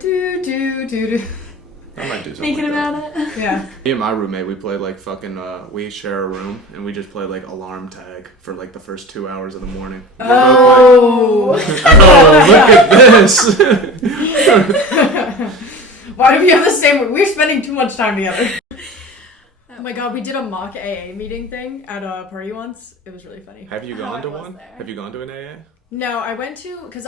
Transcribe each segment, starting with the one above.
do. I might do something Thinking like about that. it. Yeah. Me and my roommate, we played like fucking, we share a room, and we just played like alarm tag for like the first 2 hours of the morning. Oh! Oh, look at this! Why do we have the same? We're spending too much time together. Oh my god, we did a mock AA meeting thing at a party once. It was really funny. Have you How gone to was one? there? Have you gone to an AA? No, I went to, because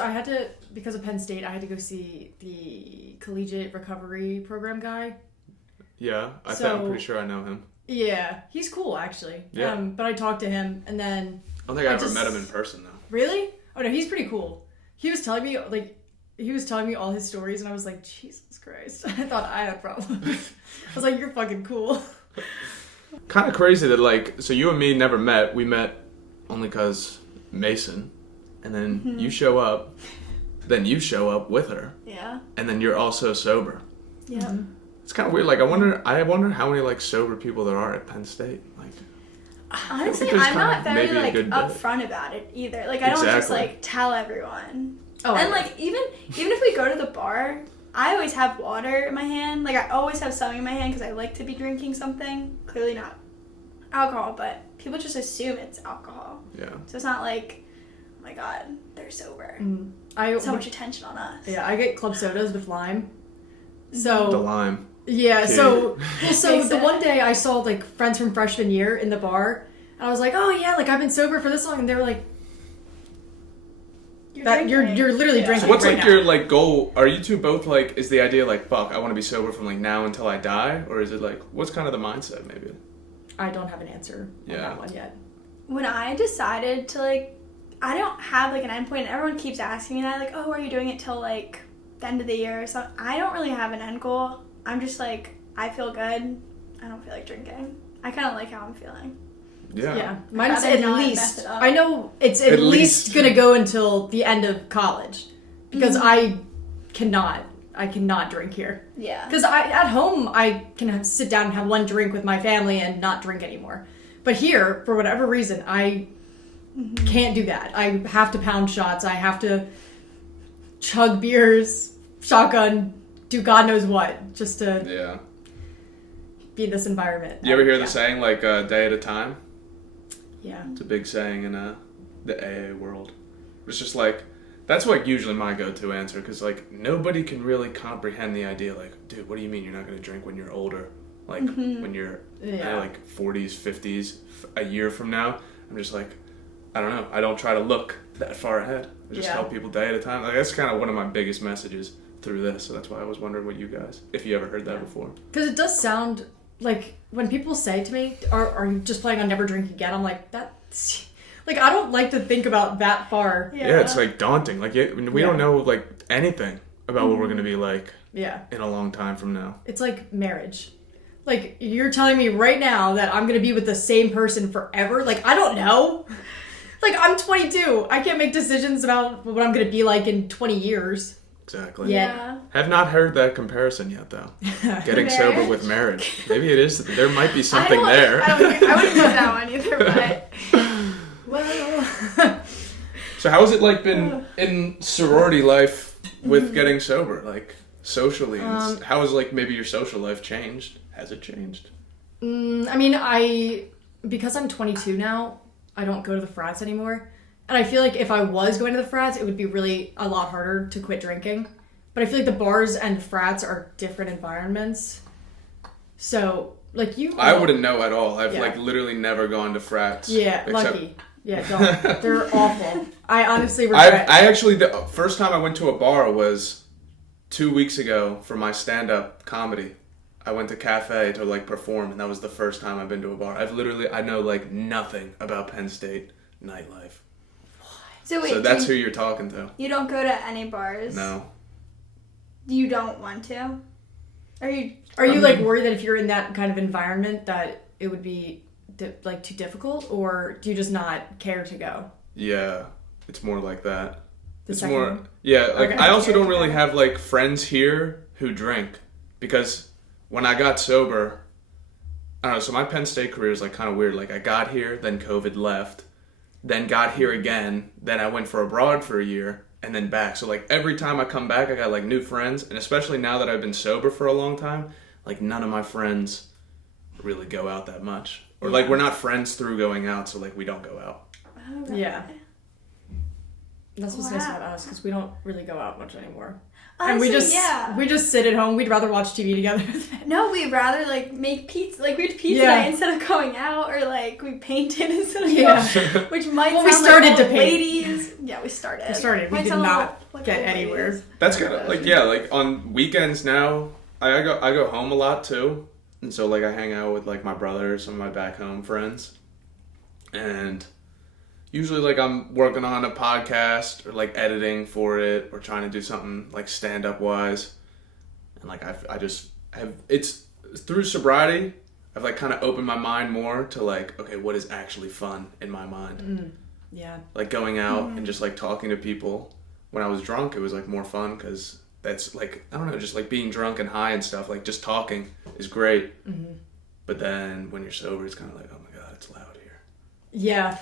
of Penn State, I had to go see the collegiate recovery program guy. Yeah, I'm pretty sure I know him. Yeah, he's cool actually. Yeah. But I talked to him and then... I don't think I ever met him in person though. Really? Oh no, he's pretty cool. He was telling me all his stories and I was like, Jesus Christ. I thought I had problems. I was like, you're fucking cool. Kind of crazy that like, so you and me never met. We met only because Mason, and then you show up, then you show up with her, Yeah. and then you're also sober. Yeah. Mm-hmm. It's kind of weird. Like I wonder how many like sober people there are at Penn State. Like Honestly, there's I'm kinda not very maybe a like good bit. upfront about it either. Like I don't just Exactly. like tell everyone. Oh, And like even if we go to the bar, I always have water in my hand. Like I always have something in my hand because I like to be drinking something. Clearly not alcohol, but people just assume it's alcohol. yeah. So it's not like, oh my god, they're sober. So much attention on us. Yeah, I get club sodas with lime. So The lime. yeah, so Makes the sense. one day I saw like friends from freshman year in the bar, and I was like, oh yeah, like I've been sober for this long, and they were like, you're literally drinking. So what's right like now. your like goal? Are you two both like? Is the idea like fuck? I want to be sober from like now until I die, or is it like what's kind of the mindset maybe? I don't have an answer on that one yet. When I decided to like, I don't have like an endpoint, and everyone keeps asking me that, like, oh, are you doing it till like the end of the year or something? I don't really have an end goal. I'm just like, I feel good. I don't feel like drinking. I kind of like how I'm feeling. Yeah. Mine's rather at not least. mess it up. I know it's at least gonna go until the end of college because I cannot drink here. Yeah. Because at home I can sit down and have one drink with my family and not drink anymore. But here, for whatever reason, I can't do that. I have to pound shots. I have to chug beers, shotgun, do God knows what, just to be in this environment. You ever hear the saying like a day at a time? Yeah. It's a big saying in the AA world. It's just like that's like usually my go-to answer because like nobody can really comprehend the idea. Like, dude, what do you mean you're not going to drink when you're older? Like when you're like 40s, 50s, a year from now. I'm just like, I don't know. I don't try to look that far ahead. I just tell people day at a time. Like that's kind of one of my biggest messages through this. So that's why I was wondering what you guys, if you ever heard that before. Because it does sound like when people say to me, are you just planning on never drinking again? I'm like, that's... Like, I don't like to think about that far. Yeah, it's like daunting. Like, we don't know like anything about what we're going to be like in a long time from now. It's like marriage. Like, you're telling me right now that I'm going to be with the same person forever? Like, I don't know. Like, I'm 22. I can't make decisions about what I'm going to be like in 20 years. Exactly. Yeah. Have not heard that comparison yet, though. Getting sober with marriage. Maybe it is. There might be something there. I wouldn't use that one either, but... Well... So how has it like been in sorority life with getting sober? Like, socially? And how has like maybe your social life changed? Has it changed? I mean, because I'm 22 now, I don't go to the frats anymore. And I feel like if I was going to the frats, it would be really a lot harder to quit drinking. But I feel like the bars and frats are different environments. So, like I wouldn't know at all. I've like literally never gone to frats. Yeah, lucky. Yeah, don't. They're awful. I honestly regret. I actually, the first time I went to a bar was 2 weeks ago for my stand-up comedy. I went to cafe to like perform, and that was the first time I've been to a bar. I know like nothing about Penn State nightlife. So wait, So that's who you're talking to. You don't go to any bars? No. You don't want to? Are you like worried that if you're in that kind of environment that it would be like too difficult, or do you just not care to go? Yeah, it's more like that. The it's second more. one? Yeah, like Okay. I also don't really have like friends here who drink because when I got sober, I don't know. So my Penn State career is like kind of weird. Like I got here, then COVID left, then got here again, then I went for abroad for a year, and then back. So like every time I come back, I got like new friends, and especially now that I've been sober for a long time, like none of my friends really go out that much. Or like we're not friends through going out, so like we don't go out. Okay. Yeah. That's what's nice about us, because we don't really go out much anymore. Honestly, and we just sit at home. We'd rather watch TV together. No, we'd rather like make pizza. Like we'd pizza night instead of going out, or like we painted instead of going, which might sound we started like to old paint. ladies. Yeah, we started. We did not get anywhere. Ladies. That's kind of like on weekends now. I go home a lot too, and so like I hang out with like my brother, some of my back home friends, and usually like I'm working on a podcast or like editing for it or trying to do something like stand up wise, and like I just have it's through sobriety I've like kind of opened my mind more to like, okay, what is actually fun in my mind. Yeah, like going out and just like talking to people. When I was drunk, it was like more fun because that's like, I don't know, just like being drunk and high and stuff, like just talking is great. But then when you're sober, it's kind of like, oh my god, it's loud here. Yeah.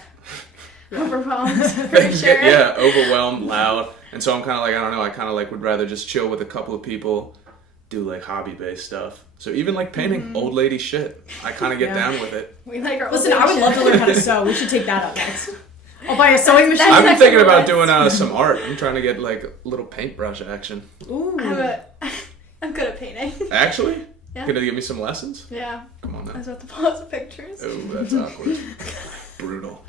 Overwhelmed, for sure. Yeah, overwhelmed, loud. And so I'm kind of like, I don't know, I kind of like would rather just chill with a couple of people, do like hobby-based stuff. So even like painting old lady shit, I kind of get down with it. We like our Listen, I would love to learn how to sew. We should take that up next. I'll buy a sewing machine. I've been thinking about doing some art. I'm trying to get like little paintbrush action. Ooh. I'm good at painting. Actually? Yeah. Gonna give me some lessons? Yeah. Come on now. I was about to post pictures. Oh, that's awkward. Brutal.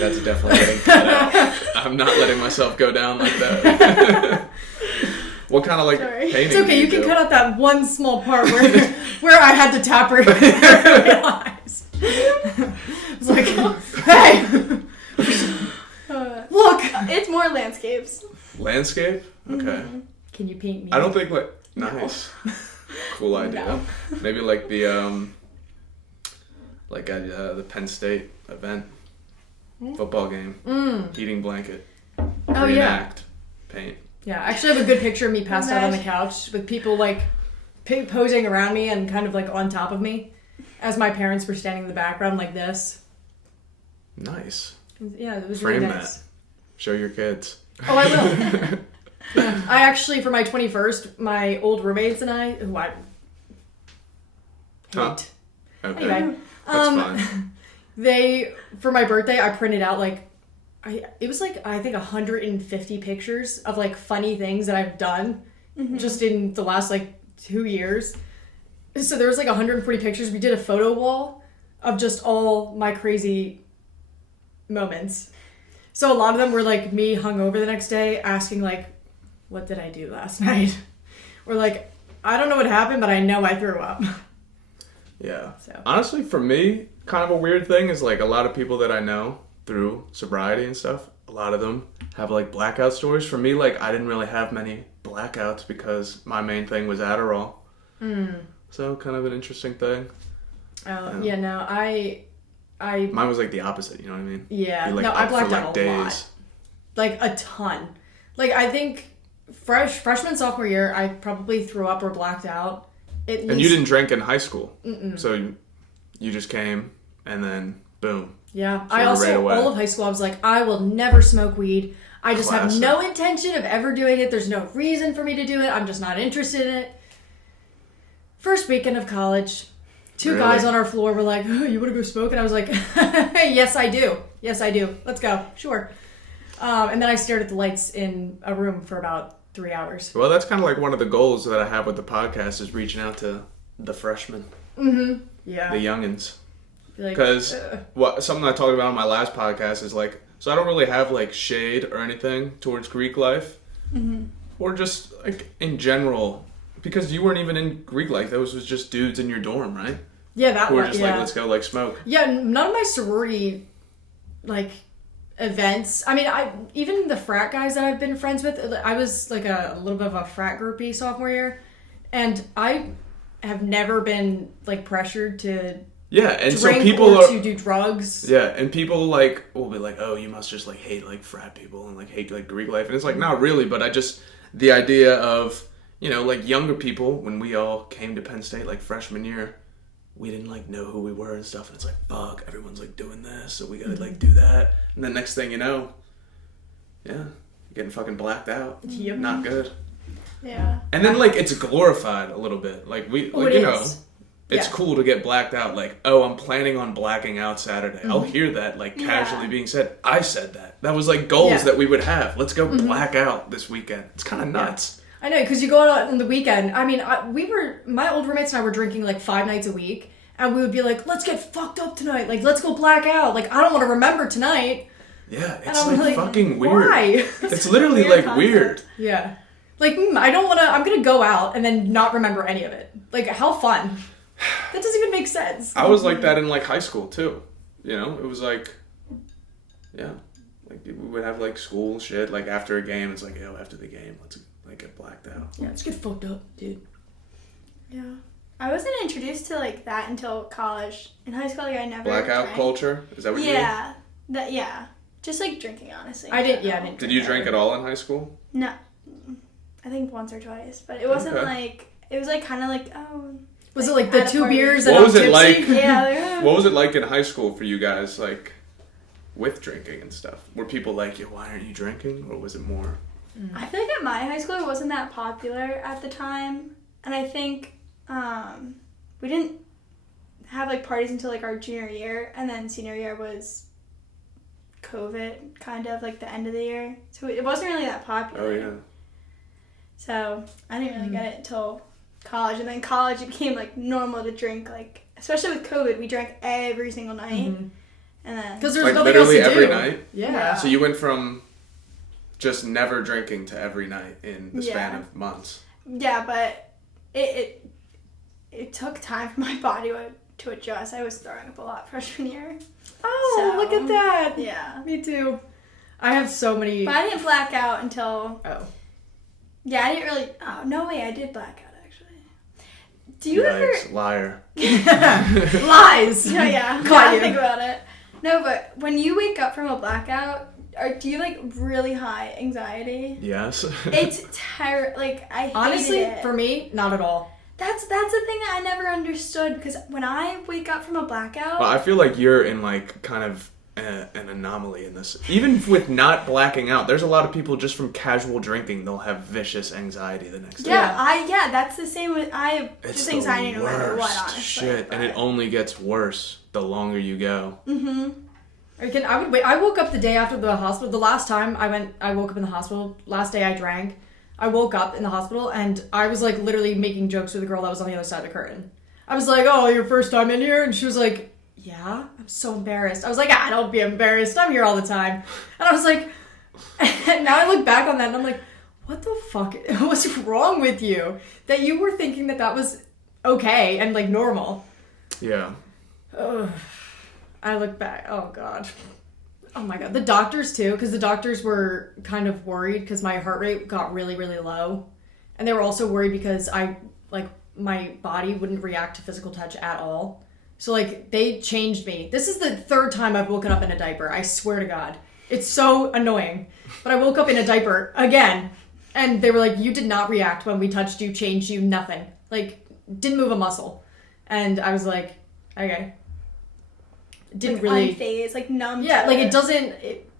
That's definitely getting cut out. I'm not letting myself go down like that. What kind of like painting? It's okay. You can cut out that one small part where I had to tap her eyes. It's like, hey, look. It's more landscapes. Landscape? Okay. Can you paint me? I don't think like nice. Cool idea. No. Maybe like the like at the Penn State event, football game, heating blanket, reenact, paint. Yeah, I actually have a good picture of me passed out on the couch with people like posing around me and kind of like on top of me as my parents were standing in the background like this. Nice. Yeah, it was Frame really nice. that. Show your kids. Oh, I will. Yeah. I actually, for my 21st, my old roommates and I, who I hate. Huh. Okay. Anyway, That's fine. they, for my birthday, I printed out like, it was like, I think 150 pictures of like funny things that I've done just in the last like 2 years. So there was like 140 pictures. We did a photo wall of just all my crazy moments. So a lot of them were like me hungover the next day asking like, what did I do last night? Or like, I don't know what happened, but I know I threw up. Yeah. So. Honestly, for me, kind of a weird thing is like a lot of people that I know through sobriety and stuff, a lot of them have like blackout stories. For me, like I didn't really have many blackouts because my main thing was Adderall. So kind of an interesting thing. Yeah, no, I Mine was like the opposite, you know what I mean? Yeah, like, no, I blacked out a lot. Like a ton. Like I think freshman, sophomore year, I probably threw up or blacked out. And you didn't drink in high school. So you just came and then boom. Yeah, So I also, right away. all of high school, I was like, I will never smoke weed. I just have Classic. no intention of ever doing it. There's no reason for me to do it. I'm just not interested in it. First weekend of college, two guys on our floor were like, oh, you want to go smoke? And I was like, yes, I do. Yes, I do. Let's go. Sure. And then I stared at the lights in a room for about 3 hours. Well, that's kind of like one of the goals that I have with the podcast is reaching out to the freshmen. Yeah. The youngins. Like, Because something I talked about on my last podcast is like, so I don't really have like shade or anything towards Greek life. Or just like in general, because you weren't even in Greek life. Those was just dudes in your dorm, right? Yeah, that Who were one. just like, let's go like smoke. Yeah, none of my sorority like events. I mean, even the frat guys that I've been friends with, I was like a little bit of a frat groupie sophomore year, and I have never been like pressured to and drink so people or are to do drugs. Yeah, and people like will be like, oh, you must just like hate like frat people and like hate like Greek life, and it's like not really, but I just the idea of, you know, like younger people when we all came to Penn State like freshman year, we didn't like know who we were and stuff, and it's like fuck, everyone's like doing this, so we gotta like do that, and then next thing you know, Yeah. Getting fucking blacked out. Yep. Not good. Yeah. And then, like, it's glorified a little bit. Like, it's cool to get blacked out. Like, oh, I'm planning on blacking out Saturday. I'll hear that, like, casually being said. I said that. That was, like, goals that we would have. Let's go black out this weekend. It's kind of nuts. I know, because you go out on the weekend. I mean, my old roommates and I were drinking, like, 5 nights a week. And we would be like, let's get fucked up tonight. Like, let's go black out. Like, I don't want to remember tonight. Yeah, it's, like, fucking weird. Why? It's literally, like, weird. Yeah. Like, I don't want to, I'm going to go out and then not remember any of it. Like, how fun. That doesn't even make sense. I was like that in, like, high school, too. You know? It was like, yeah. Like, we would have, like, school shit. Like, after a game, it's like, yo, after the game, let's, like, get blacked out. Yeah, let's get fucked up, dude. Yeah. I wasn't introduced to, like, that until college. In high school, like, I never Blackout drank. culture? Is that what you mean? Yeah. Just, like, drinking, honestly. I didn't. Did you drink at all in high school? No. I think once or twice. But it wasn't, like, it was, like, kind of like, oh... Was it like the 2 beers and what I'm was it tipsy? like? Yeah. What was it like in high school for you guys, like, with drinking and stuff? Were people like, yo, why aren't you drinking? Or was it more? I feel like at my high school it wasn't that popular at the time. And I think we didn't have, like, parties until, like, our junior year. And then senior year was COVID, kind of, like, the end of the year. So it wasn't really that popular. Oh, yeah. So I didn't really get it until college, and then college it became, like, normal to drink, like, especially with COVID, we drank every single night, and then because there's like, nothing else to literally every do. night. Yeah. So you went from just never drinking to every night in the span of months. Yeah, but it took time for my body to adjust. I was throwing up a lot freshman year. Oh, So, look at that. Yeah, Me too. I have so many. but I didn't black out until. Oh. Yeah, I didn't really. Oh no, wait, I did black out actually. Do you Yikes, liar. Lies. No, yeah. Caught I you. think about it. No, but when you wake up from a blackout, do you, like, really high anxiety? Yes. It's terrible. Like, I hated Honestly, it. for me, not at all. That's the thing that I never understood, because when I wake up from a blackout... Well, I feel like you're in, like, kind of an anomaly in this. Even with not blacking out, there's a lot of people just from casual drinking, they'll have vicious anxiety the next day. Yeah, that's the same with... I have It's just anxiety the no matter what, worst honestly. shit, and but- it only gets worse the longer you go. I woke up the day after the hospital. The last time I woke up in the hospital. Last day I drank. I woke up in the hospital and I was, like, literally making jokes with the girl that was on the other side of the curtain. I was like, "Oh, your first time in here?" And she was like, "Yeah." I'm so embarrassed. I was like, "Don't be embarrassed. I'm here all the time." And I was like, and now I look back on that and I'm like, what the fuck? What's wrong with you? That you were thinking that was okay and, like, normal. Yeah. Ugh. I look back. Oh, God. Oh, my God. The doctors, too, because the doctors were kind of worried because my heart rate got really, really low. And they were also worried because my body wouldn't react to physical touch at all. So, like, they changed me. This is the 3rd time I've woken up in a diaper. I swear to God. It's so annoying. But I woke up in a diaper again. And they were like, "You did not react when we touched you, changed you, nothing." Like, didn't move a muscle. And I was like, okay. Didn't like, really... unfazed, like, numb. Yeah, to like, it. it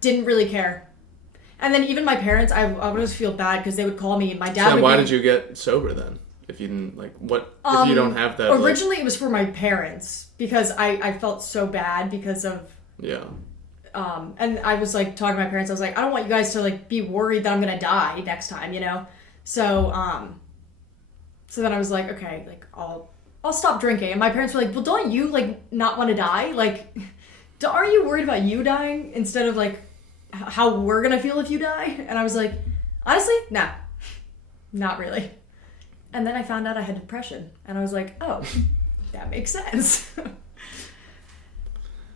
didn't really care. And then even my parents, I would always feel bad because they would call me and my dad So would why be, did you get sober then? If you didn't, like, what, if you don't have that, originally it was for my parents because I felt so bad because of... Yeah. And I was, like, talking to my parents, I was like, I don't want you guys to, like, be worried that I'm gonna die next time, you know? So then I was like, okay, like, I'll stop drinking. And my parents were like, well, don't you, like, not want to die? Like, aren't you worried about you dying instead of, like, how we're gonna feel if you die? And I was like, honestly, nah, not really. And then I found out I had depression. And I was like, oh, that makes sense.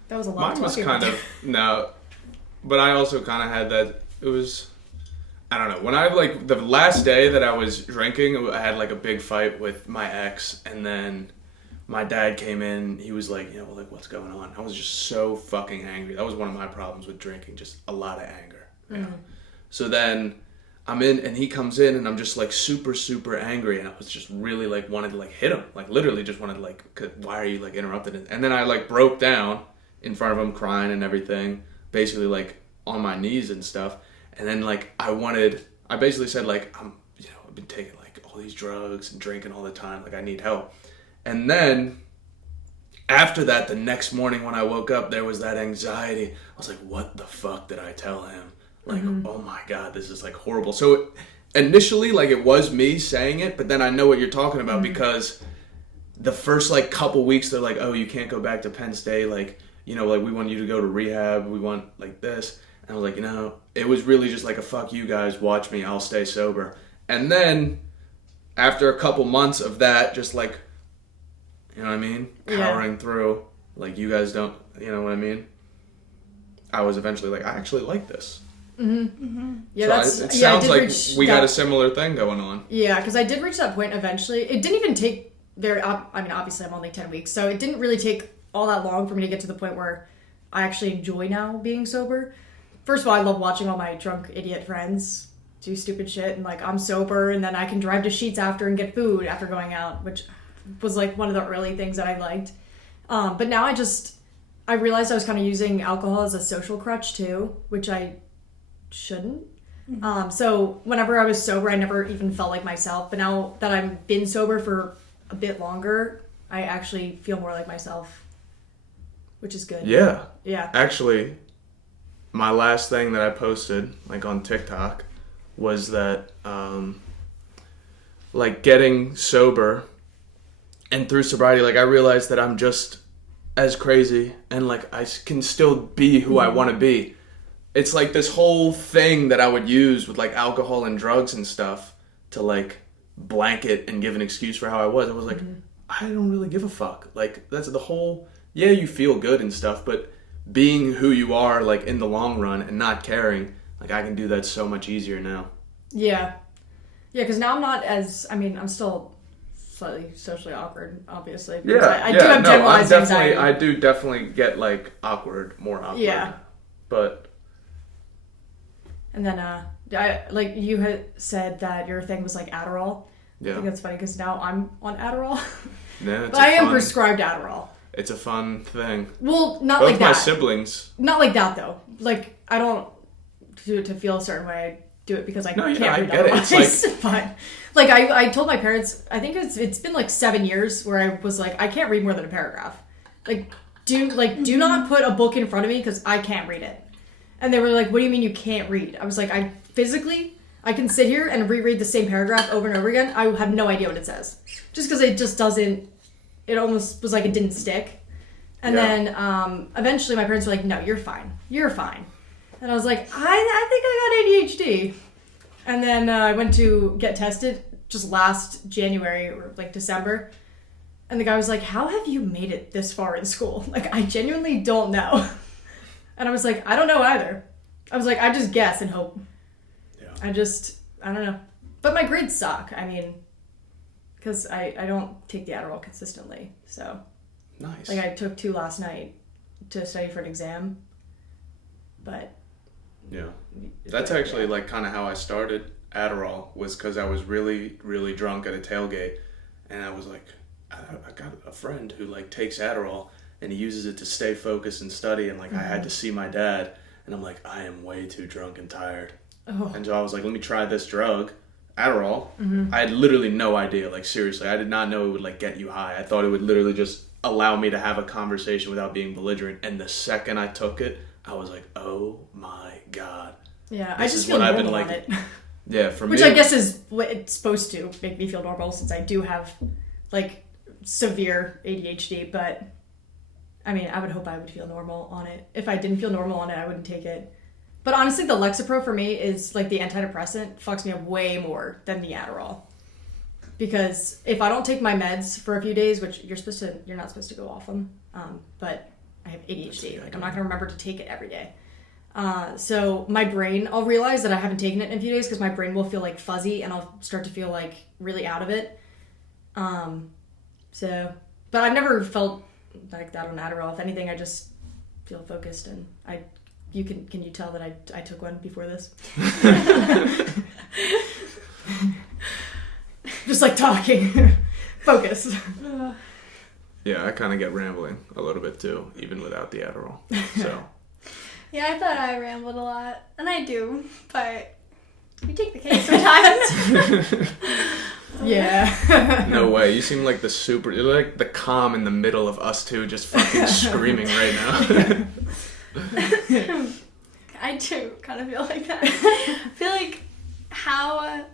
That was a lot. Mine was kind of, no, but I also kind of had that, it was, I don't know, when I, like, the last day that I was drinking, I had, like, a big fight with my ex, and then my dad came in, he was like, you know, like, what's going on? I was just so fucking angry. That was one of my problems with drinking, just a lot of anger. Yeah. So then I'm in, and he comes in, and I'm just, like, super, super angry, and I was just really, like, wanted to, like, hit him. Like, literally just wanted to, like, why are you, like, interrupting it? And then I, like, broke down in front of him, crying and everything, basically, like, on my knees and stuff. And then like I basically said like, I've been taking like all these drugs and drinking all the time. Like I need help. And then after that, the next morning when I woke up, there was that anxiety. I was like, what the fuck did I tell him? Like, oh my God, this is like horrible. So initially, like it was me saying it, but then I know what you're talking about because the first like couple weeks, they're like, oh, you can't go back to Penn State. Like, like we want you to go to rehab. We want like this. And I was like, it was really just like a fuck you guys, watch me, I'll stay sober. And then after a couple months of that, just like, you know what I mean? Powering through, like you guys don't, you know what I mean? I was eventually like, I actually like this. Yeah, so it sounds like we got a similar thing going on. Yeah, because I did reach that point eventually. It didn't even take obviously I'm only 10 weeks, so it didn't really take all that long for me to get to the point where I actually enjoy now being sober. First of all, I love watching all my drunk idiot friends do stupid shit, and like I'm sober, and then I can drive to Sheetz after and get food after going out, which was like one of the early things that I liked. But now I realized I was kind of using alcohol as a social crutch too, which I shouldn't. So whenever I was sober, I never even felt like myself. But now that I've been sober for a bit longer, I actually feel more like myself, which is good. Yeah. Yeah. Actually, my last thing that I posted, like on TikTok, was that, like getting sober and through sobriety, like I realized that I'm just as crazy and like I can still be who I want to be. It's like this whole thing that I would use with like alcohol and drugs and stuff to like blanket and give an excuse for how I was. I was like, I don't really give a fuck. Like that's the whole, you feel good and stuff, but being who you are like in the long run and not caring, like I can do that so much easier now. Yeah. Yeah, because now I'm not as, I'm still slightly socially awkward, obviously. I do have generalized anxiety. I do definitely get like more awkward. Yeah. But. And then, like you had said that your thing was like Adderall. Yeah. I think that's funny because now I'm on Adderall. Yeah, but I am prescribed Adderall. It's a fun thing. Well, not Both like that. my siblings. Not like that though. Like I don't do it to feel a certain way. I do it because I can't read otherwise. It's like, but like I told my parents, I think it's been like 7 years where I was like, I can't read more than a paragraph. Like do not put a book in front of me because I can't read it. And they were like, what do you mean you can't read? I was like, I can sit here and reread the same paragraph over and over again. I have no idea what it says. Just because it just doesn't, it almost was like it didn't stick. And then eventually my parents were like, no, you're fine. You're fine. And I was like, I think I got ADHD. And then I went to get tested just last January or like December. And the guy was like, how have you made it this far in school? Like, I genuinely don't know. And I was like, I don't know either. I was like, I just guess and hope. Yeah. I don't know. But my grades suck. Because I don't take the Adderall consistently. So. Nice. Like, I took 2 last night to study for an exam. But. Yeah. That's actually, like, kind of how I started Adderall, was because I was really, really drunk at a tailgate. And I was like, I got a friend who, like, takes Adderall. And he uses it to stay focused and study. And, like, I had to see my dad. And I'm like, I am way too drunk and tired. Oh. And so I was like, let me try this drug, Adderall. I had literally no idea. Like, seriously, I did not know it would, like, get you high. I thought it would literally just allow me to have a conversation without being belligerent. And the second I took it, I was like, oh, my God. Yeah, I just feel normal on it. Yeah, for me. Which I guess is what it's supposed to make me feel normal, since I do have, like, severe ADHD, but... I would hope I would feel normal on it. If I didn't feel normal on it, I wouldn't take it. But honestly, the Lexapro for me is like the antidepressant fucks me up way more than the Adderall. Because if I don't take my meds for a few days, which you're not supposed to go off them, but I have ADHD. Like I'm not gonna remember to take it every day. So my brain, I'll realize that I haven't taken it in a few days because my brain will feel like fuzzy and I'll start to feel like really out of it. But I've never felt like that on Adderall. If anything, I just feel focused, and can you tell that I took one before this? Just like talking. Focus. Yeah, I kind of get rambling a little bit too, even without the Adderall. So Yeah, I thought I rambled a lot, and I do, but you take the cake sometimes. Yeah. No way. You seem like you're like the calm in the middle of us two just fucking screaming right now. I do kind of feel like that. I feel like how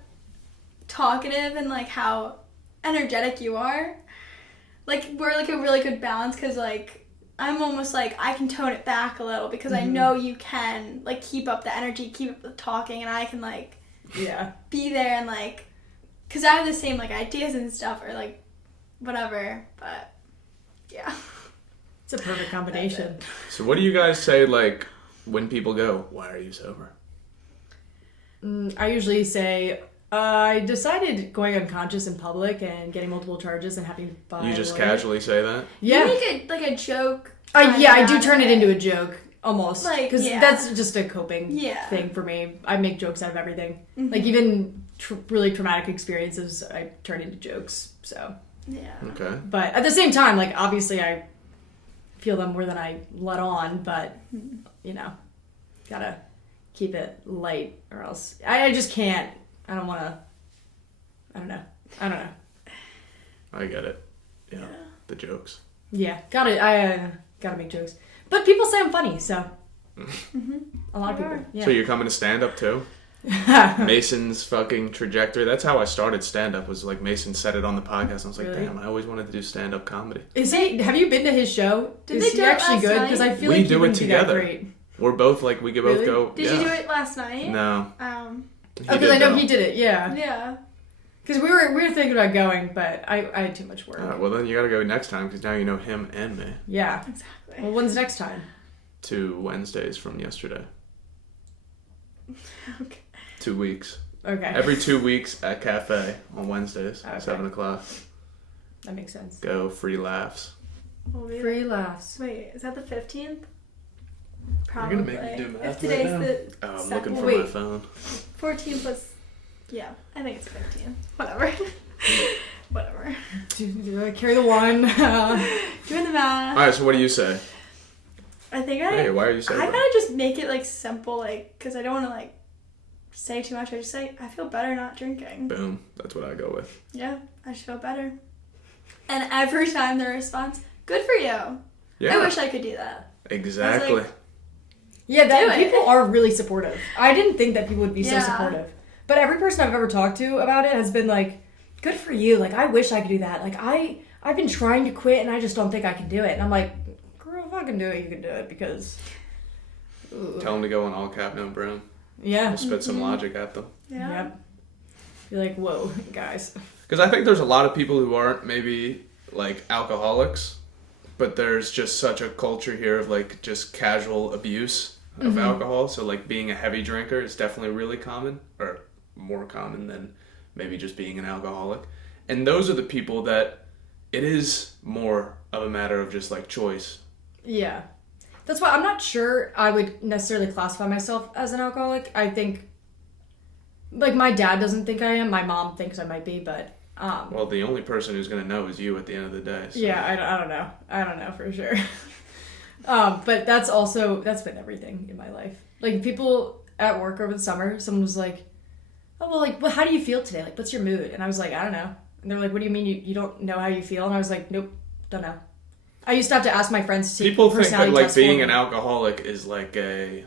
talkative and like how energetic you are, like we're like a really good balance, because like I'm almost like I can tone it back a little because I know you can like keep up the energy, keep up the talking, and I can like be there and like, because I have the same like ideas and stuff or like whatever, but yeah. It's a perfect combination. So what do you guys say like when people go, why are you sober? I usually say, I decided going unconscious in public and getting multiple charges and having You just casually say that? Yeah. You make it like a joke. I do turn it into a joke, almost. Like, because that's just a coping thing for me. I make jokes out of everything. Like, even really traumatic experiences, I turn into jokes, so. Yeah. Okay. But at the same time, like, obviously I feel them more than I let on, but, you know, gotta keep it light or else I just can't. I don't want to. I don't know. I get it. Yeah. The jokes. Yeah, I gotta make jokes. But people say I'm funny, so. A lot of people. Yeah. So you're coming to stand up too? Mason's fucking trajectory. That's how I started stand up, was like Mason said it on the podcast. I was like, damn, I always wanted to do stand up comedy. Have you been to his show? Did Is they do he it actually last good? night? Because I feel We like do it together. Great. We're both like, we could both go. Did you do it last night? No. Because I know he did it, yeah. Yeah. Because we were thinking about going, but I had too much work. All right, well then you gotta go next time, because now you know him and me. Yeah. Exactly. Well, when's next time? 2 Wednesdays from yesterday. Okay. 2 weeks. Okay. Every 2 weeks at Cafe on Wednesdays, Okay. 7 o'clock. That makes sense. Go, free laughs. Free laughs. Wait, is that the 15th? Probably. Probably. You're gonna make me do math If today's right now? the Oh, I'm second. looking for my phone. 14th was, yeah, I think it's 15. Whatever. Whatever. Carry the one. Doing the math. Alright, so what do you say? I think Hey, why are you sober? I gotta just make it like simple, like, because I don't want to like say too much. I just say I feel better not drinking. Boom. That's what I go with. Yeah, I just feel better. And every time the response, good for you. Yeah. I wish I could do that. Exactly. like, Yeah, people are really supportive. I didn't think that people would be so Yeah. supportive. But every person I've ever talked to about it has been like, good for you. Like, I wish I could do that. Like, I've been trying to quit and I just don't think I can do it. And I'm like, girl, if I can do it, you can do it, because... Tell them to go on all cap, no brown. Yeah. We'll spit some logic at them. Yeah. Yep. Be like, whoa, guys. Because I think there's a lot of people who aren't maybe like alcoholics, but there's just such a culture here of like just casual abuse of alcohol. So like being a heavy drinker is definitely really common, or more common than maybe just being an alcoholic. And those are the people that it is more of a matter of just like choice. Yeah. That's why I'm not sure I would necessarily classify myself as an alcoholic. I think, like, my dad doesn't think I am. My mom thinks I might be, but... Well, the only person who's going to know is you at the end of the day. So. Yeah, I don't know. I don't know for sure. But that's been everything in my life. Like, people at work over the summer, someone was like, oh, well, like, how do you feel today? Like, what's your mood? And I was like, I don't know. And they're like, what do you mean you don't know how you feel? And I was like, nope, don't know. I used to have to ask my friends to take People think that personality like tests for being me. an alcoholic is like a,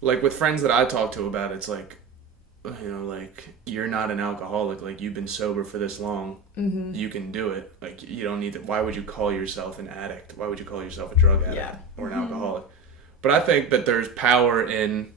like with friends that I talk to about it, it's like, you know, like you're not an alcoholic, like you've been sober for this long, you can do it, like you don't need to. Why would you call yourself an addict? Why would you call yourself a drug addict or an alcoholic? But I think that there's power in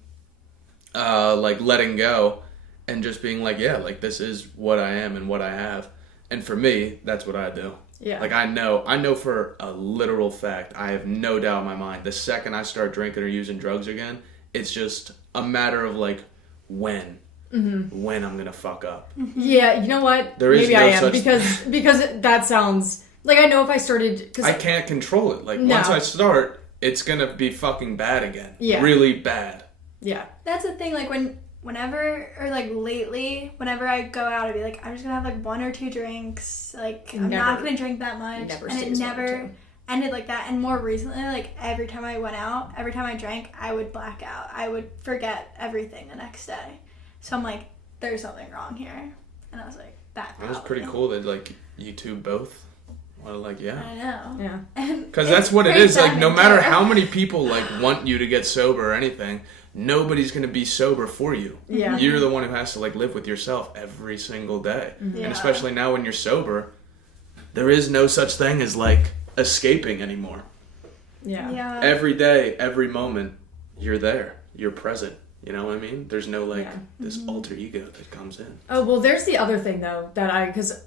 like letting go and just being like, yeah, like this is what I am and what I have. And for me, that's what I do. Yeah. Like I know for a literal fact, I have no doubt in my mind, the second I start drinking or using drugs again, it's just a matter of like when I'm gonna fuck up. Yeah, you know what? There is Maybe no I am such because that sounds like I know if I started. Cause I can't control it. Like No. once I start, it's gonna be fucking bad again. Yeah. Really bad. Yeah. That's the thing, like whenever, or like lately, whenever I go out, I'd be like, I'm just gonna have like 1 or 2 drinks. Like, I'm not gonna drink that much. Never and it stays 1 or never 2. ended like that. And more recently, like every time I went out, every time I drank, I would black out. I would forget everything the next day. So I'm like, there's something wrong here. And I was like, that was pretty cool that like you two both were like, yeah. I know. Yeah. Because that's what it is. Like, no matter how many people like want you to get sober or anything, nobody's gonna be sober for you. Yeah. You're the one who has to like live with yourself every single day. Yeah. And especially now when you're sober, there is no such thing as like escaping anymore. Yeah. Every day, every moment, you're there. You're present. You know what I mean? There's no like this alter ego that comes in. Oh, well, there's the other thing though because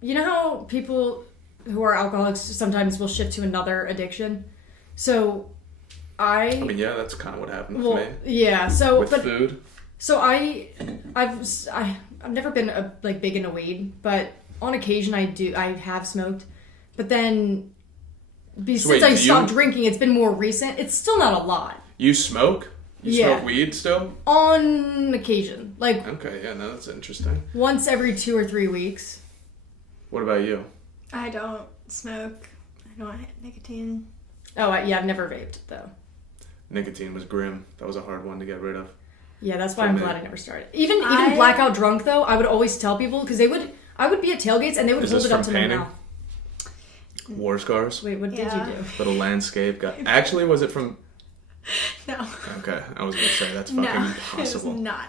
you know how people who are alcoholics sometimes will shift to another addiction. So I mean, yeah, that's kind of what happened well, with me. Yeah. So with food. So I've never been big into weed, but on occasion I have smoked, but then since I stopped drinking, it's been more recent. It's still not a lot. You smoke? You smoke weed still? On occasion. Like okay, yeah, no, that's interesting. Once every 2 or 3 weeks. What about you? I don't smoke. I don't hit nicotine. Oh, I've never vaped though. Nicotine was grim. That was a hard one to get rid of. Yeah, that's why I'm glad I never started. Even blackout drunk though, I would always tell people because I would be at tailgates and they would hold it up to my mouth. War scars? Wait, what did you do? Little landscape. Actually, was it from... No. Okay, I was going to say, that's fucking impossible. It was not.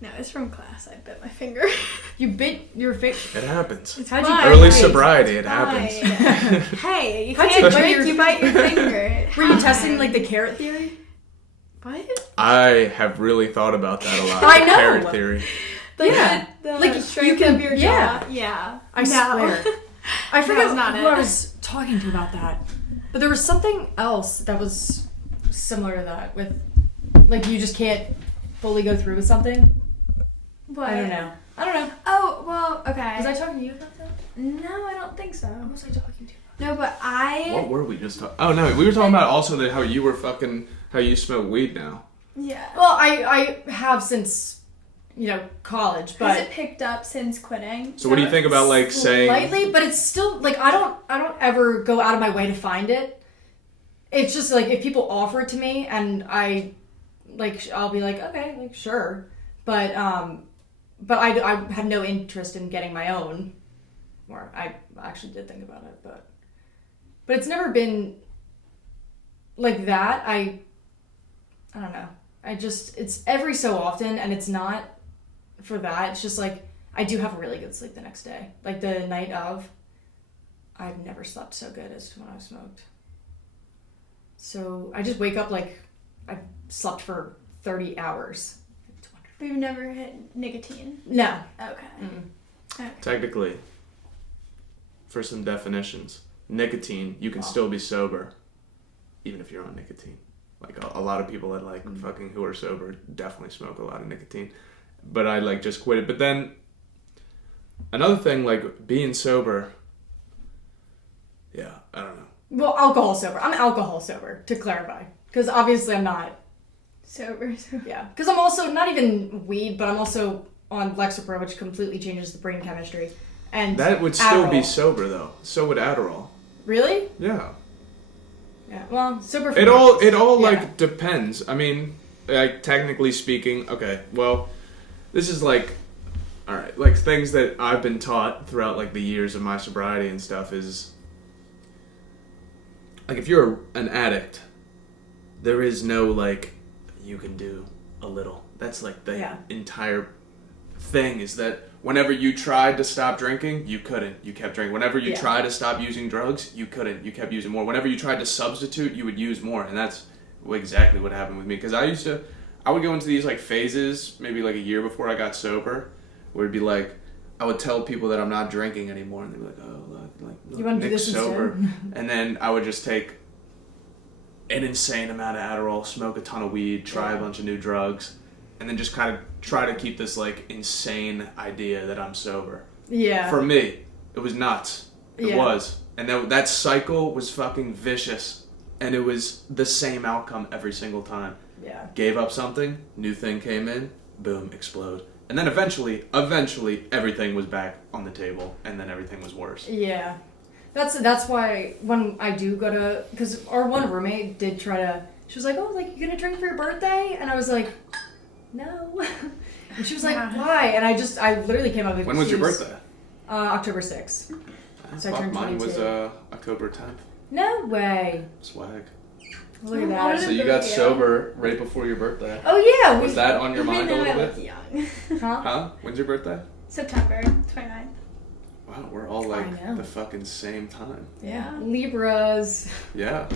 No, it's from class. I bit my finger. You bit your finger? It happens. How'd you Early sobriety, it happens. Hey, you can't drink, you bite your finger. Were you testing like the carrot theory? What? I have really thought about that a lot. I know. Carrot theory. The strength of your jaw. Yeah. I swear. I forget who I it. was talking to about that. But there was something else that was similar to that with, like, you just can't fully go through with something. What? I don't know. Oh, well, okay. Was I talking to you about that? No, I don't think so. What was I talking to? No, but What were we just talking... Oh, no, we were talking about also that how you were how you smoke weed now. Yeah. Well, I have since... college, but... Has it picked up since quitting? So what do you think about, like, saying... Slightly, but it's still, like, I don't ever go out of my way to find it. It's just, like, if people offer it to me, and I'll be like, okay, like, sure. But I have no interest in getting my own. Or I actually did think about it, but it's never been like that. I don't know. It's every so often, and it's not for that. It's just like I do have a really good sleep the next day. Like the night of, I've never slept so good as when I smoked. So I just wake up like I slept for 30 hours. But you've never hit nicotine? No. Okay. Mm-hmm. Technically, for some definitions, nicotine, you can still be sober even if you're on nicotine. Like a lot of people that fucking who are sober definitely smoke a lot of nicotine. But I just quit it. But then another thing, like being sober, yeah, I don't know. Well, alcohol sober. I'm alcohol sober, to clarify. Because obviously I'm not sober. Yeah. Because I'm also not even weed, but I'm also on Lexapro, which completely changes the brain chemistry. And that would still be sober though. So would Adderall. Really? Yeah. Yeah. Well, sober. For it all like depends. I mean, like technically speaking, okay. Well, this is like, all right, like things that I've been taught throughout like the years of my sobriety and stuff is, like if you're an addict, there is no like you can do a little. That's like the entire thing is that whenever you tried to stop drinking, you couldn't. You kept drinking. Whenever you tried to stop using drugs, you couldn't. You kept using more. Whenever you tried to substitute, you would use more. And that's exactly what happened with me. Because I would go into these like phases, maybe like a year before I got sober, where it'd be like, I would tell people that I'm not drinking anymore. And they'd be like, oh, look, you want to do this sober. instead? And then I would just take an insane amount of Adderall, smoke a ton of weed, try a bunch of new drugs, and then just kind of try to keep this like insane idea that I'm sober. Yeah. For me, it was nuts. It was. And that cycle was fucking vicious. And it was the same outcome every single time. Yeah. Gave up something, new thing came in, boom, explode. And then eventually, everything was back on the table, and then everything was worse. Yeah. That's why when I do go to, because our one roommate did try to, she was like, oh, like, you gonna drink for your birthday? And I was like, no. And she was like, why? And I literally came up with When was your birthday? October 6th. So I turned 22. Mine was October 10th. No way. Swag. Look at that. So you got sober right before your birthday. Oh yeah. Was that on your mind a little bit? Young. Huh? When's your birthday? September 29th. Wow, we're all like the fucking same time. Yeah. Libras. Yeah.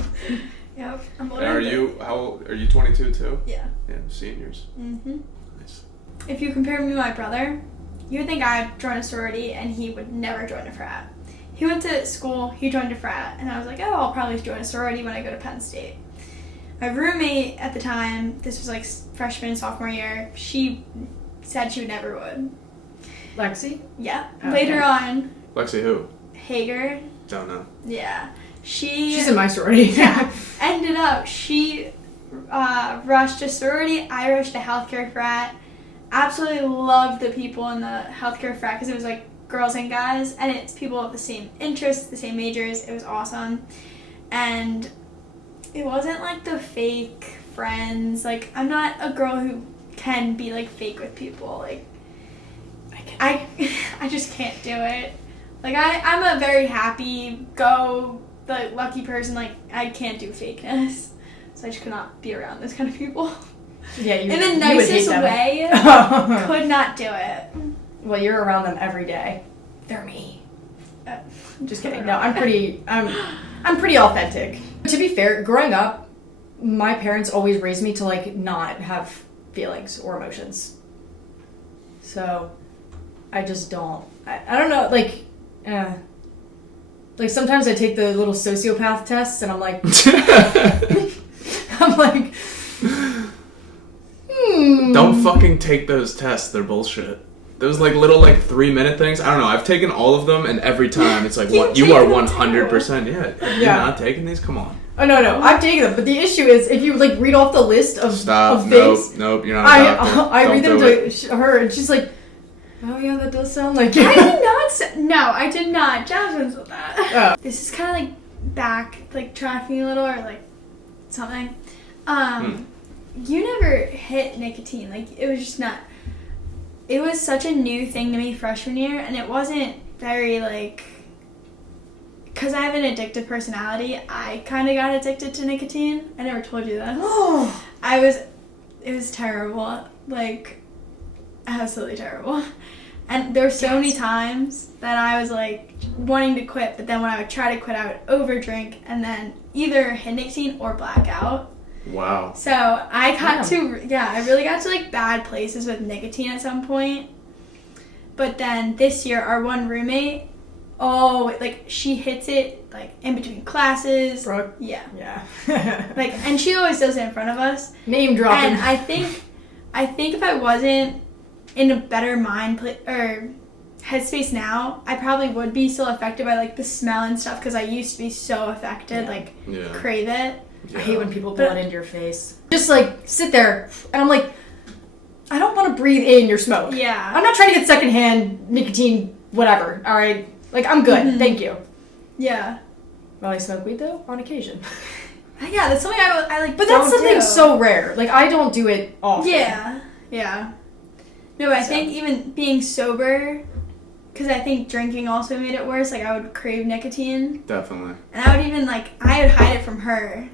Yep. I'm And are you, how old, are you 22 too? Yeah. Yeah, seniors. Mm-hmm. Nice. If you compare me to my brother, you would think I'd join a sorority and he would never join a frat. He went to school, he joined a frat, and I was like, oh, I'll probably join a sorority when I go to Penn State. My roommate at the time, this was like freshman, sophomore year, she said she never would. Lexi? Yeah. Okay. Later on, Lexi who? Hager. Don't know. Yeah. She's in my sorority. Yeah. Ended up, she rushed a sorority, I rushed a healthcare frat. Absolutely loved the people in the healthcare frat because it was like girls and guys, and it's people of the same interests, the same majors. It was awesome. And it wasn't like the fake friends. Like, I'm not a girl who can be like fake with people. Like, I just can't do it. Like, I'm a very happy, go, the lucky person. Like, I can't do fakeness. So I just could not be around those kind of people. Yeah, in the nicest way, could not do it. Well, you're around them every day. They're me. Just kidding. No, I'm pretty authentic. To be fair, growing up, my parents always raised me to like not have feelings or emotions. So, I just don't. I don't know. Like sometimes I take the little sociopath tests, and I'm like, Don't fucking take those tests. They're bullshit. Those like little like 3-minute things. I don't know. I've taken all of them, and every time it's like, what? You are 100%. Yeah. You're not taking these? Come on. Oh no, I've taken them. But the issue is, if you like read off the list of things, nope, you're not a doctor. I read them to her, and she's like, oh yeah, that does sound like it. I did not say, no, I did not. Jasmine's with that. This is kind of like back, like tracking a little, or like something. You never hit nicotine. Like, it was just not. It was such a new thing to me freshman year, and it wasn't very, like, because I have an addictive personality, I kind of got addicted to nicotine. I never told you that. It was terrible. Like, absolutely terrible. And there were so many times that I was, like, wanting to quit, but then when I would try to quit, I would overdrink and then either hit nicotine or blackout. Wow. So I got I really got to like bad places with nicotine at some point. But then this year, our one roommate, she hits it like in between classes. Brooke? Yeah. Yeah. Like, and she always does it in front of us. Name dropping. And I think if I wasn't in a better or headspace now, I probably would be still affected by like the smell and stuff because I used to be so affected, crave it. Yeah. I hate when people blow it into your face. Just like sit there, and I'm like, I don't want to breathe in your smoke. Yeah. I'm not trying to get secondhand nicotine, whatever. All right, like I'm good, thank you. Yeah. Well, I smoke weed though on occasion. Yeah, that's something I like. But that's something so rare. Like I don't do it often. Yeah. Yeah. No, but I think even being sober, because I think drinking also made it worse. Like I would crave nicotine. Definitely. And I would even I would hide it from her.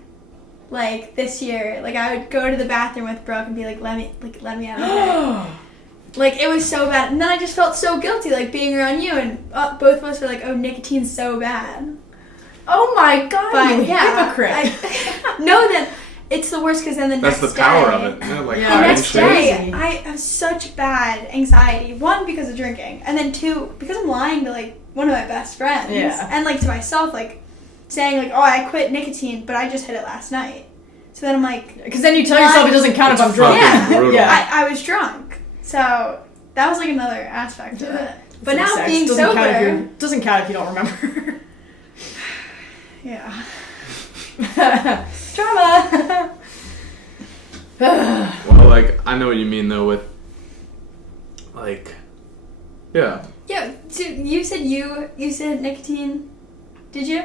Like, this year, like, I would go to the bathroom with Brooke and be like, let me out of here. Like, it was so bad. And then I just felt so guilty, like, being around you, and both of us were like, oh, nicotine's so bad. Oh my god, but, you yeah, hypocrite. No, that it's the worst, because then the next day... That's the power of it. The next day, I have such bad anxiety. 1, because of drinking, and then 2, because I'm lying to, like, one of my best friends. Yeah. And, like, to myself, like, saying, like, oh, I quit nicotine, but I just hit it last night. So then I'm like... Because then you tell yourself it doesn't count if I'm drunk. Yeah. I was drunk. So that was, like, another aspect of it. But now sex. being sober... Doesn't count if you don't remember. Yeah. Drama! Well, like, I know what you mean, though, with, like... Yeah. Yeah, so you said nicotine... Did you?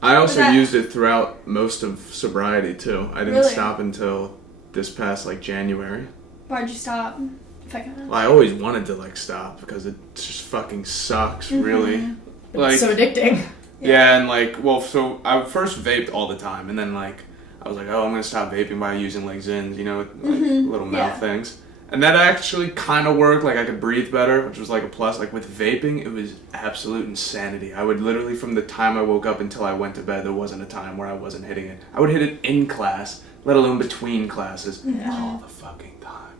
I also used it throughout most of sobriety too. I didn't stop until this past like January. Why'd you stop? If I can ask. Well, I always wanted to like stop because it just fucking sucks, really. Like, it's so addicting. Yeah, and like, well, so I first vaped all the time, and then like I was like, oh, I'm gonna stop vaping by using like Zins, you know, like little mouth things. And that actually kind of worked. Like I could breathe better, which was like a plus. Like with vaping, it was absolute insanity. I would literally, from the time I woke up until I went to bed, there wasn't a time where I wasn't hitting it. I would hit it in class, let alone between classes, all the fucking time.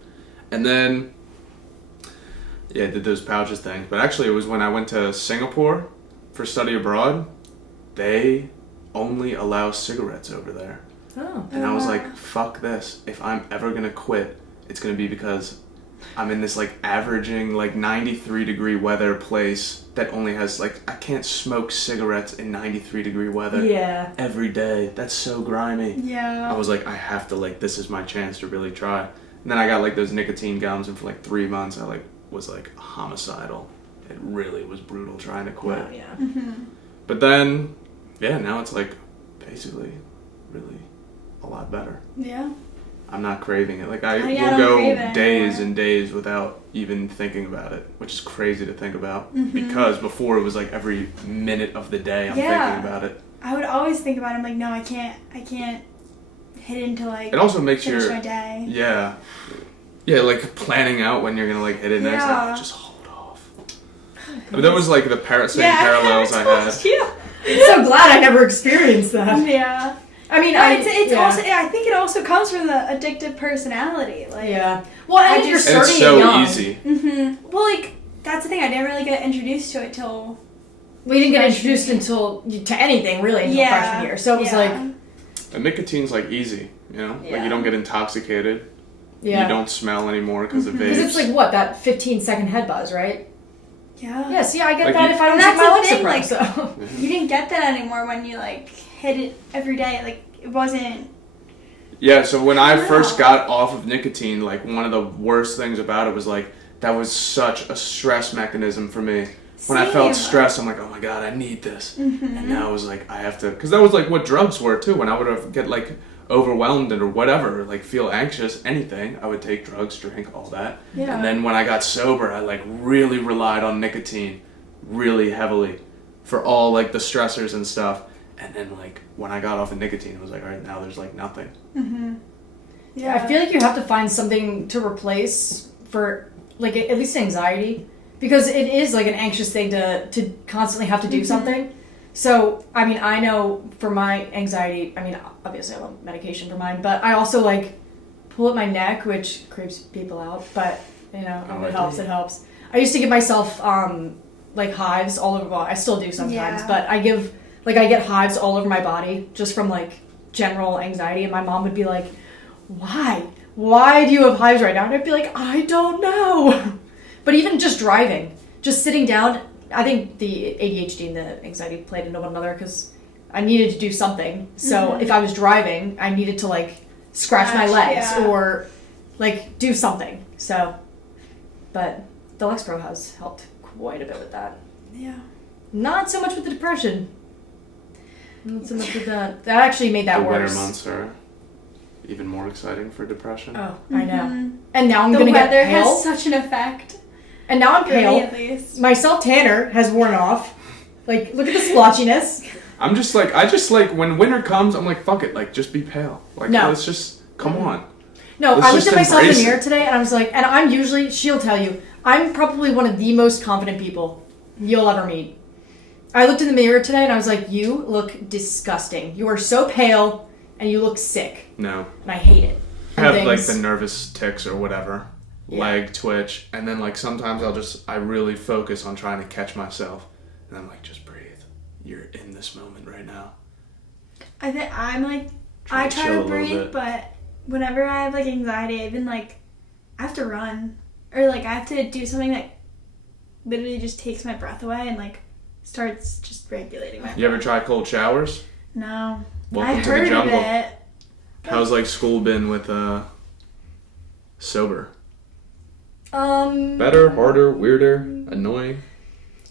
And then, yeah, I did those pouches things. But actually, it was when I went to Singapore for study abroad. They only allow cigarettes over there. Oh. And I was like, fuck this. If I'm ever gonna quit, it's gonna be because I'm in this like averaging like 93 degree weather place that only has like, I can't smoke cigarettes in 93 degree weather every day. That's so grimy. Yeah. I was like, I have to, like, this is my chance to really try. And then I got like those nicotine gums, and for like 3 months I like was like homicidal. It really was brutal trying to quit. Oh, yeah. But then, yeah, now it's like basically really a lot better. Yeah. I'm not craving it. Like I don't will go crave it days anymore. and days without even thinking about it, which is crazy to think about because before it was like every minute of the day I'm thinking about it. I would always think about it. I'm like, no, I can't hit it until like It also makes finish my day. Yeah, like planning out when you're gonna like hit it next. Like, just hold off. But that was like the same parallels I had. I'm so glad I never experienced that. Yeah. I mean, it's also. I think it also comes from the addictive personality. Like, well, and you're starting it's so young. easy. Well, like that's the thing. I didn't really get introduced to it till. We didn't get introduced to anything really until freshman year, so it was like. And nicotine's like easy, you know. Like you don't get intoxicated. Yeah. You don't smell anymore because of vapes. Because it's like what, that 15-second head buzz, right? Yeah. Yeah. See, I get Like that you- if I don't And take my that's the Lexapro. thing, So. You didn't get that anymore when you like hit it every day. Like it wasn't. Yeah, so when I first got off of nicotine, like one of the worst things about it was like that was such a stress mechanism for me. When I felt stressed, I'm like, oh my god, I need this. And now I was like, I have to, because that was like what drugs were too. When I would have get like overwhelmed or whatever, like feel anxious, anything, I would take drugs, drink, all that. Yeah. And then when I got sober, I like really relied on nicotine really heavily for all like the stressors and stuff. And then like when I got off of nicotine, it was like, all right, now there's like nothing. Yeah, I feel like you have to find something to replace for like at least anxiety, because it is like an anxious thing to constantly have to do something. So, I mean, I know for my anxiety, I mean, obviously I'm on medication for mine, but I also like pull at my neck, which creeps people out, but you know, it helps. I used to give myself like hives all over, well, I still do sometimes, but I get hives all over my body just from like general anxiety, and my mom would be like, why do you have hives right now? And I'd be like, I don't know. But even just driving, just sitting down, I think the ADHD and the anxiety played into one another because I needed to do something. So if I was driving, I needed to like scratch my legs or like do something. So, but the Lexapro has helped quite a bit with that. Yeah. Not so much with the depression. Not so much with that. That actually made that worse. The winter months are even more exciting for depression. Oh, I know. And now I'm The gonna get weather pale. has such an effect. And now I'm For me, pale. at least. My self-tanner has worn off. Like, look at the splotchiness. I'm just like, when winter comes, I'm like, fuck it, like, just be pale. Like, let's just, come on. No, Let's I looked just at myself in the embrace mirror it. today and I was like, and I'm usually, she'll tell you, I'm probably one of the most confident people you'll ever meet. I looked in the mirror today and I was like, you look disgusting. You are so pale and you look sick. No. And I hate it. I have like the nervous tics or whatever, leg twitch, and then like sometimes I really focus on trying to catch myself, and I'm like, just breathe. You're in this moment right now. I think I'm like, Try I to try chill to a little breathe, bit. but whenever I have like anxiety, I've been like, I have to run. Or like I have to do something that literally just takes my breath away and like starts just regulating my You ever try cold showers? No. Welcome I've to the heard of jungle. it. How's like school been with sober? Better, Better, harder, weirder, annoying?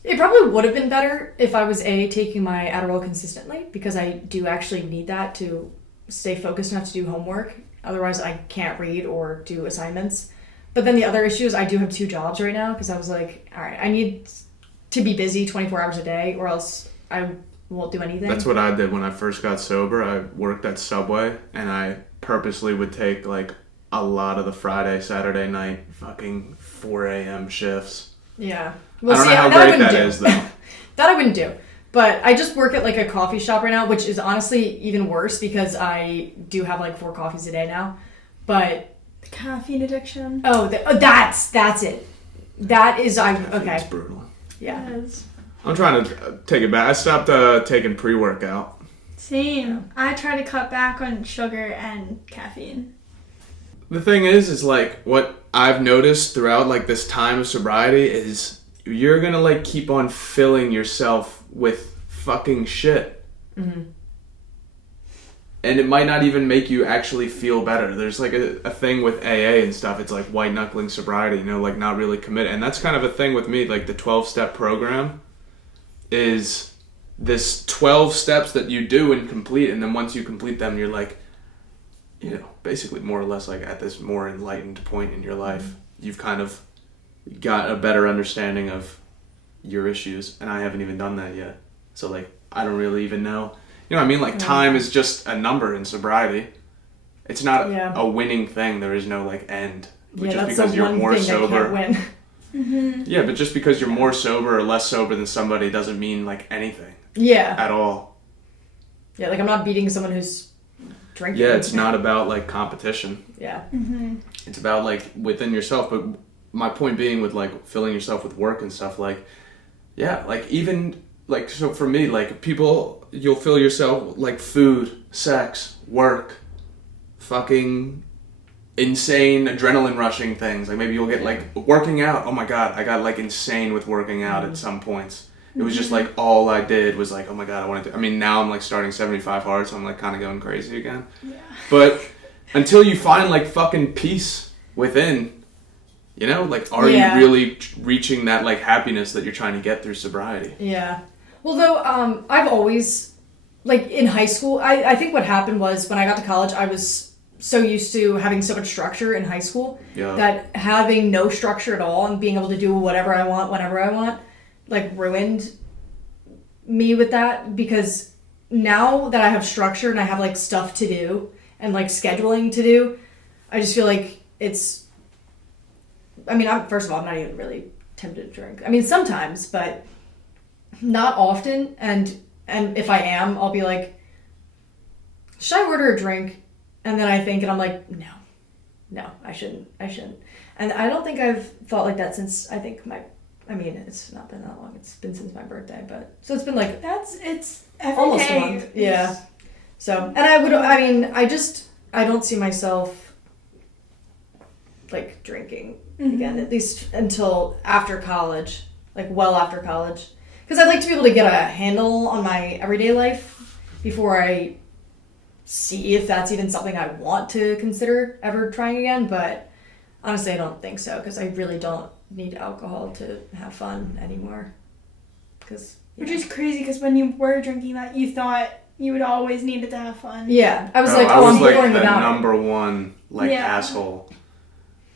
It probably would have been better if I was taking my Adderall consistently, because I do actually need that to stay focused enough to do homework. Otherwise, I can't read or do assignments. But then the other issue is I do have 2 jobs right now, because I was like, all right, I need to be busy 24 hours a day or else I won't do anything. That's what I did when I first got sober. I worked at Subway, and I purposely would take like a lot of the Friday, Saturday night fucking 4 a.m. shifts. Yeah. Well, I don't know how great that is, though. That I wouldn't do. But I just work at like a coffee shop right now, which is honestly even worse because I do have like 4 coffees a day now. But the caffeine addiction. That's it. That is okay. It's brutal. Yeah. I'm trying to take it back. I stopped taking pre-workout. Same. Yeah. I try to cut back on sugar and caffeine. The thing is like what I've noticed throughout like this time of sobriety is you're gonna like keep on filling yourself with fucking shit. Mm-hmm. And it might not even make you actually feel better. There's like a thing with AA and stuff. It's like white knuckling sobriety, you know, like not really committed. And that's kind of a thing with me. Like the 12-step program is this 12 steps that you do and complete. And then once you complete them, you're like, you know, basically more or less like at this more enlightened point in your life. You've kind of got a better understanding of your issues. And I haven't even done that yet. So like, I don't really even know. You know what I mean? Like, time is just a number in sobriety. It's not a winning thing. There is no, like, end. Yeah, just that's because the you're one more thing sober. I can't win. Mm-hmm. Yeah, but just because you're more sober or less sober than somebody doesn't mean, like, anything. Yeah. At all. Yeah, like, I'm not beating someone who's drinking. Yeah, it's not about, like, competition. Yeah. Mm-hmm. It's about, like, within yourself. But my point being with, like, filling yourself with work and stuff, like, yeah, like, even... Like, so for me, like, people, you'll fill yourself with, like, food, sex, work, fucking insane adrenaline rushing things. Like, maybe you'll get, like, working out. Oh, my God, I got, like, insane with working out at some points. It was just, like, all I did was, like, oh, my God, I wanted to... I mean, now I'm, like, starting 75 hard, so I'm, like, kind of going crazy again. Yeah. But until you find, like, fucking peace within... You know, like, are you really reaching that, like, happiness that you're trying to get through sobriety? Yeah. Well, though, I've always, like, in high school, I think what happened was when I got to college, I was so used to having so much structure in high school that having no structure at all and being able to do whatever I want, whenever I want, like, ruined me with that. Because now that I have structure and I have, like, stuff to do and, like, scheduling to do, I just feel like it's... I mean, first of all, I'm not even really tempted to drink. I mean, sometimes, but not often. And if I am, I'll be like, should I order a drink? And then I think, and I'm like, no, I shouldn't. And I don't think I've thought like that since, I think it's not been that long. It's been since my birthday, but, so it's been like, It's every almost day. a month. Yeah. So, and I don't see myself like drinking again, at least until after college, like well after college. Because I'd like to be able to get a handle on my everyday life before I see if that's even something I want to consider ever trying again. But honestly, I don't think so, because I really don't need alcohol to have fun anymore. Which is crazy, because when you were drinking that, you thought you would always need it to have fun. Yeah, I was I'm boring like without the number one asshole.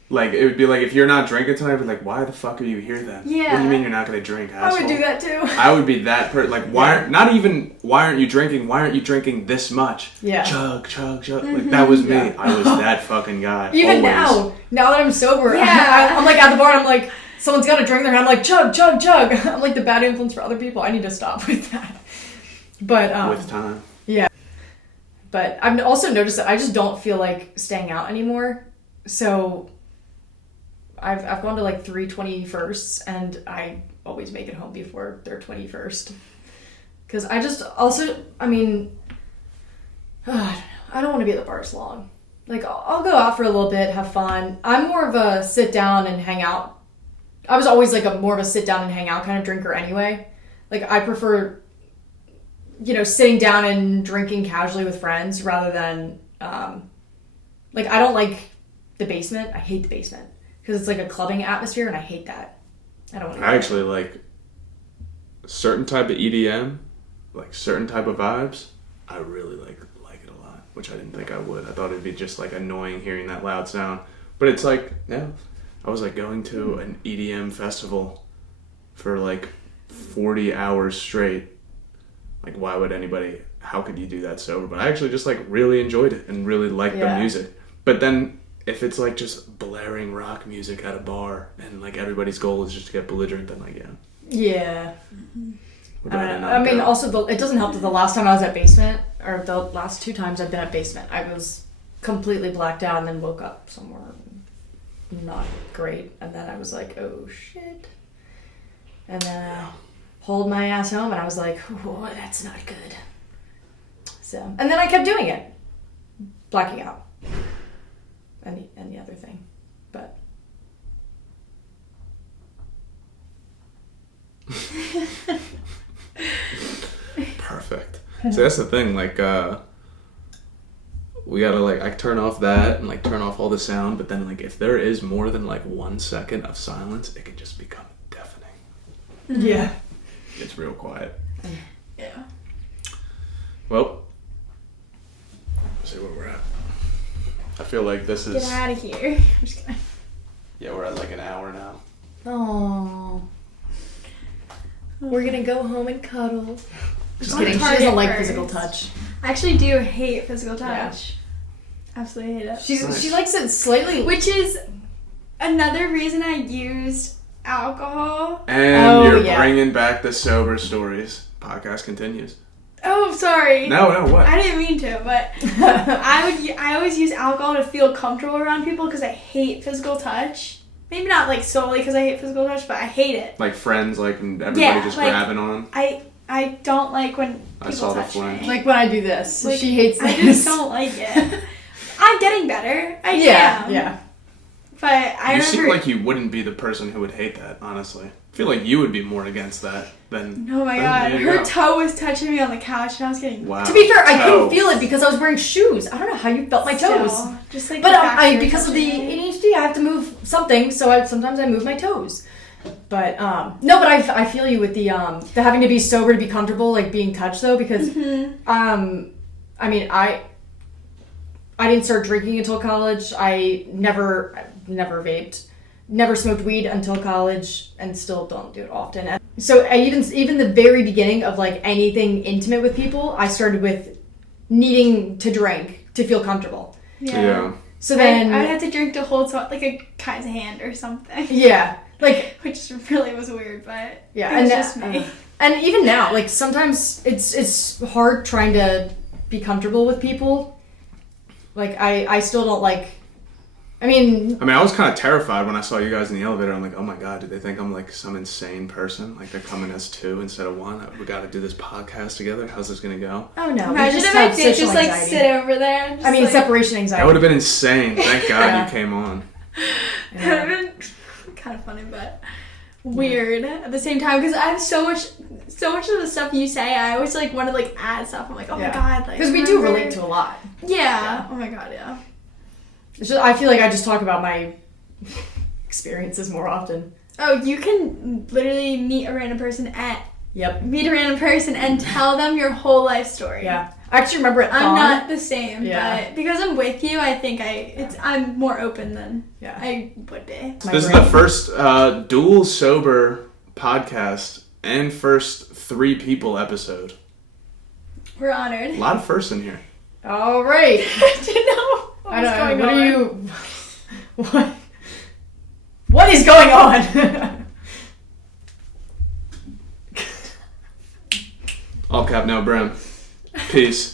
Like, it would be like, if you're not drinking tonight, I'd be like, why the fuck are you here then? Yeah. What do you mean you're not going to drink, asshole? I would do that too. I would be that person. Like, why aren't you drinking? Why aren't you drinking this much? Yeah. Chug. Like, that was me. I was that fucking guy. Even always. now that I'm sober, Yeah. I'm like at the bar and I'm like, someone's got a drink there and I'm like, chug. I'm like the bad influence for other people. I need to stop with that. But, with time. Yeah. But I've also noticed that I just don't feel like staying out anymore. So I've gone to like 3 21sts and I always make it home before their 21st. Because I just also, I mean, I don't know. I don't want to be at the bars long. Like, I'll go out for a little bit, have fun. I'm more of a sit down and hang out. I was always like more of a sit down and hang out kind of drinker anyway. Like, I prefer, sitting down and drinking casually with friends rather than, like, I don't like the basement. I hate the basement. Because it's like a clubbing atmosphere, and I hate that. I don't want to. I actually like certain type of EDM, like certain type of vibes, I really like it a lot, which I didn't think I would. I thought it'd be just like annoying hearing that loud sound. But it's like, no. I was like going to an EDM festival for like 40 hours straight. Like, why would anybody, how could you do that sober? But I actually just like really enjoyed it and really liked the music. But then if it's like just blaring rock music at a bar and like everybody's goal is just to get belligerent, then like, yeah. I mean, also, it doesn't help that the last time I was at basement, or the last 2 times I've been at basement, I was completely blacked out and then woke up somewhere not great. And then I was like, oh shit. And then I pulled my ass home and I was like, oh, that's not good. So, and then I kept doing it. Blacking out. And the other thing. But. Perfect. So that's the thing, like, we gotta, like, I turn off that and, like, turn off all the sound, but then, like, if there is more than, like, 1 second of silence, it can just become deafening. Yeah. It's real quiet. Yeah. Well, let's see where we're at. I feel like this is... Get out of here. I'm just kidding. Yeah, we're at, like, an hour now. Oh. We're gonna go home and cuddle. Just kidding. She Target doesn't like first. physical touch. I actually do hate physical touch. Absolutely hate it. She likes it slightly. Which is another reason I used alcohol. And you're bringing back the sober stories. Podcast continues. Oh, sorry. No, what? I didn't mean to, but I always use alcohol to feel comfortable around people because I hate physical touch. Maybe not like solely because I hate physical touch, but I hate it. Like friends, like and everybody just like, grabbing on. I don't like when people I saw the touch flame. me. Like when I do this. Like, she hates this. I just don't like it. I'm getting better. I am. Yeah. But I remember... seem like you wouldn't be the person who would hate that, honestly. I feel like you would be more against that than... Oh my god. Her toe was touching me on the couch and I was getting... Wow. To be fair, I couldn't feel it because I was wearing shoes. I don't know how you felt my toes. Still, just like but because of the ADHD, I have to move something, so sometimes I move my toes. But, no, but I feel you with the having to be sober to be comfortable, like, being touched, though, because, I mean, I didn't start drinking until college. I never vaped, never smoked weed until college, and still don't do it often. And so even the very beginning of, like, anything intimate with people, I started with needing to drink to feel comfortable. Yeah. So then... I would have to drink to hold like a guy's hand or something. Yeah. Like, which really was weird, but yeah, it was just me. And even now, like, sometimes it's hard trying to be comfortable with people. Like, I still don't like... I mean, I was kind of terrified when I saw you guys in the elevator. I'm like, oh my god, did they think I'm like some insane person? Like they're coming as 2 instead of 1? We got to do this podcast together. How's this gonna go? Oh no! Imagine if I did just like sit over there. I mean, separation anxiety. That would have been insane. Thank God you came on. That would have been kind of funny, but weird at the same time because I have so much of the stuff you say. I always like want to like add stuff. I'm like, oh my god, like because we do relate to a lot. Yeah. Oh my god, yeah. It's just, I feel like I just talk about my experiences more often. Oh, you can literally meet a random person and tell them your whole life story. Yeah. I actually remember it. I'm not the same, but because I'm with you, I think I'm more open than I would be. This is the first dual sober podcast and first 3 people episode. We're honored. A lot of firsts in here. All right. Do you know? I don't know. What is going on? All cap, no brim. Peace.